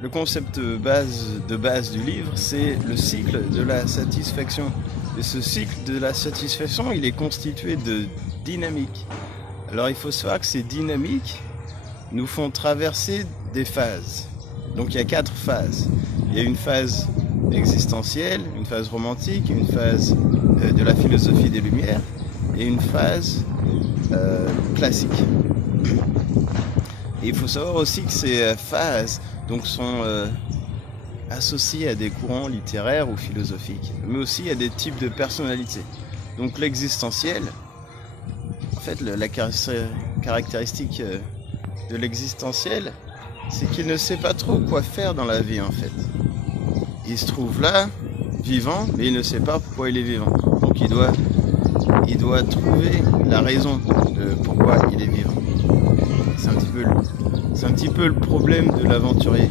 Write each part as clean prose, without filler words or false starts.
le concept de base du livre, c'est le cycle de la satisfaction. Et ce cycle de la satisfaction, il est constitué de dynamiques. Alors il faut savoir que ces dynamiques nous font traverser des phases. Donc il y a 4 phases. Il y a une phase existentielle, une phase romantique, une phase de la philosophie des Lumières et une phase classique. Et il faut savoir aussi que ces phases donc, sont associées à des courants littéraires ou philosophiques, mais aussi à des types de personnalités. Donc l'existentiel, en fait la caractéristique de l'existentiel, c'est qu'il ne sait pas trop quoi faire dans la vie en fait. Il se trouve là, vivant, mais il ne sait pas pourquoi il est vivant. Donc il doit trouver la raison de pourquoi il est vivant. C'est un petit peu le problème de l'aventurier.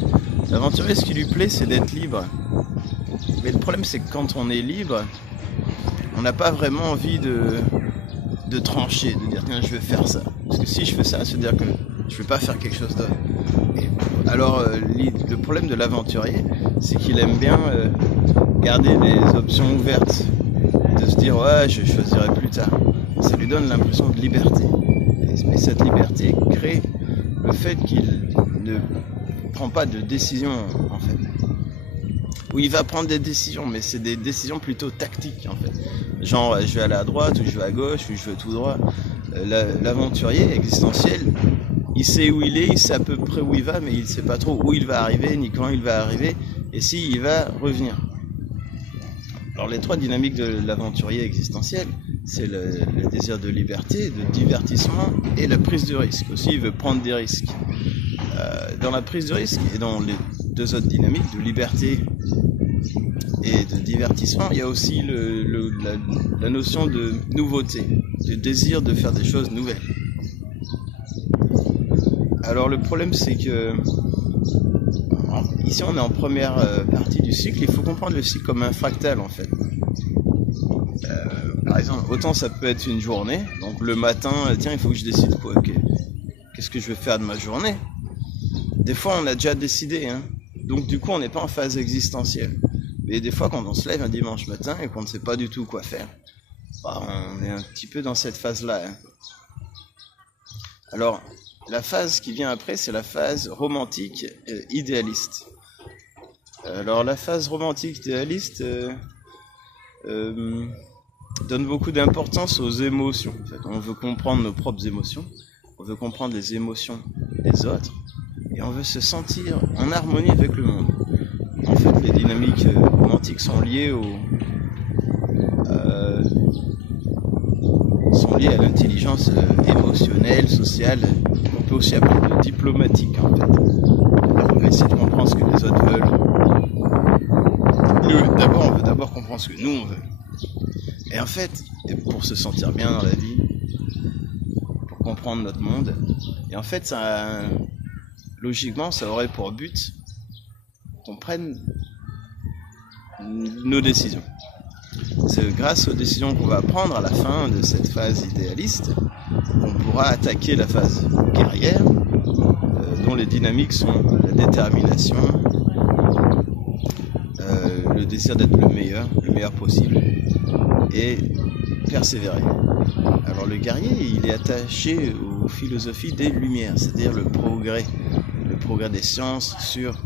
L'aventurier, ce qui lui plaît, c'est d'être libre. Mais le problème, c'est que quand on est libre, on n'a pas vraiment envie de trancher, de dire tiens, je vais faire ça. Parce que si je fais ça, c'est dire que je ne vais pas faire quelque chose d'autre. Alors, le problème de l'aventurier, c'est qu'il aime bien garder les options ouvertes. De se dire ouais, je choisirai plus tard. Ça lui donne l'impression de liberté. Mais cette liberté crée le fait qu'il ne prend pas de décision en fait. Ou il va prendre des décisions, mais c'est des décisions plutôt tactiques en fait. Genre je vais aller à droite, ou je vais à gauche, ou je vais tout droit. L'aventurier existentiel, il sait où il est, il sait à peu près où il va, mais il ne sait pas trop où il va arriver, ni quand il va arriver, et s'il va revenir. Alors les 3 dynamiques de l'aventurier existentiel, c'est le désir de liberté, de divertissement et la prise de risque. Aussi, il veut prendre des risques. Dans la prise de risque et dans les 2 autres dynamiques de liberté et de divertissement, il y a aussi la notion de nouveauté, du désir de faire des choses nouvelles. Alors le problème, c'est que ici on est en première partie du cycle, il faut comprendre le cycle comme un fractal en fait. Par exemple, autant ça peut être une journée, donc le matin, tiens, il faut que je décide quoi, qu'est-ce que je vais faire de ma journée. Des fois, on a déjà décidé, hein. Donc du coup, on n'est pas en phase existentielle. Mais des fois, quand on se lève un dimanche matin et qu'on ne sait pas du tout quoi faire, bah, on est un petit peu dans cette phase-là. Hein. Alors, la phase qui vient après, c'est la phase romantique idéaliste. Alors, la phase romantique idéaliste donne beaucoup d'importance aux émotions. En fait, on veut comprendre nos propres émotions, on veut comprendre les émotions des autres, et on veut se sentir en harmonie avec le monde. En fait, les dynamiques romantiques sont liées à l'intelligence émotionnelle, sociale, qu'on peut aussi appeler de diplomatique en fait. Alors, on va essayer de comprendre ce que les autres veulent. On veut d'abord comprendre ce que nous on veut. Et en fait, pour se sentir bien dans la vie, pour comprendre notre monde, et en fait, logiquement, ça aurait pour but qu'on prenne nos décisions. C'est grâce aux décisions qu'on va prendre à la fin de cette phase idéaliste qu'on pourra attaquer la phase guerrière, dont les dynamiques sont la détermination, le désir d'être le meilleur possible, et persévérer. Alors le guerrier, il est attaché aux philosophies des Lumières, c'est-à-dire le progrès des sciences sur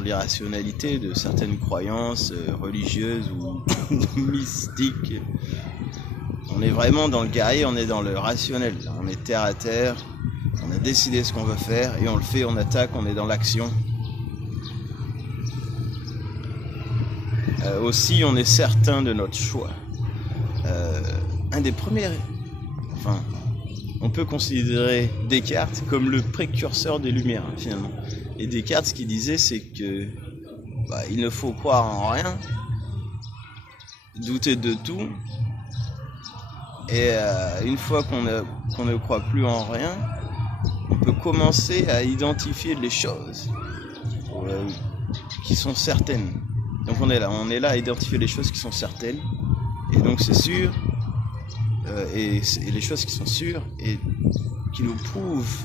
l'irrationalité de certaines croyances religieuses ou mystiques. On est vraiment dans le guerrier, on est dans le rationnel, on est terre à terre, on a décidé ce qu'on veut faire et on le fait, on attaque, on est dans l'action. Aussi, on est certain de notre choix. Un des premiers... on peut considérer Descartes comme le précurseur des Lumières, finalement. Et Descartes, ce qu'il disait, c'est que il ne faut croire en rien, douter de tout, et une fois qu'on ne croit plus en rien, on peut commencer à identifier les choses qui sont certaines. Donc on est là à identifier les choses qui sont certaines, et donc c'est sûr, et les choses qui sont sûres et qui nous prouvent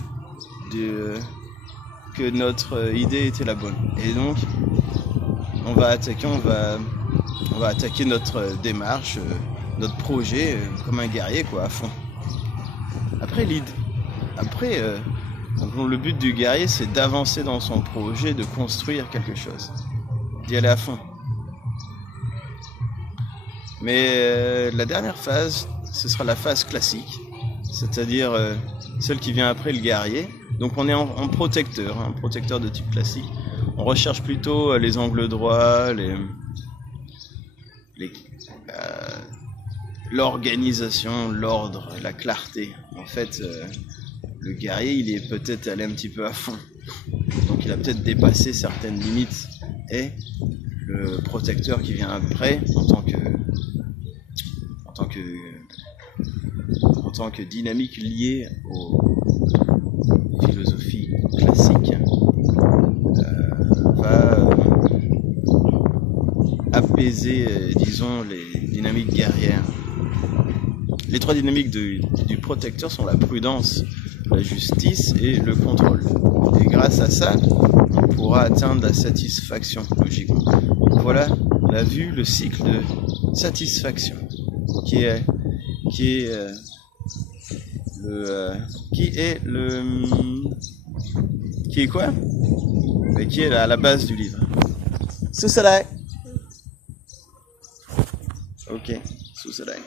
que notre idée était la bonne. Et donc, on va attaquer notre démarche, notre projet comme un guerrier, quoi, à fond. Après, donc le but du guerrier, c'est d'avancer dans son projet, de construire quelque chose, d'y aller à fond. Mais la dernière phase, ce sera la phase classique, c'est-à-dire celle qui vient après le guerrier. Donc on est en protecteur, un protecteur de type classique. On recherche plutôt les angles droits, l'organisation, l'ordre, la clarté. En fait, le guerrier, il est peut-être allé un petit peu à fond. Donc il a peut-être dépassé certaines limites. Et le protecteur qui vient après, en tant que dynamique liée aux philosophies classiques, va apaiser, disons, les dynamiques guerrières. Les trois dynamiques du protecteur sont la prudence, la justice et le contrôle. Et grâce à ça, on pourra atteindre la satisfaction, logiquement. Donc voilà, on a vu le cycle de satisfaction, qui est quoi? Mais qui est à la base du livre. Sous soleil. Ok, sous soleil.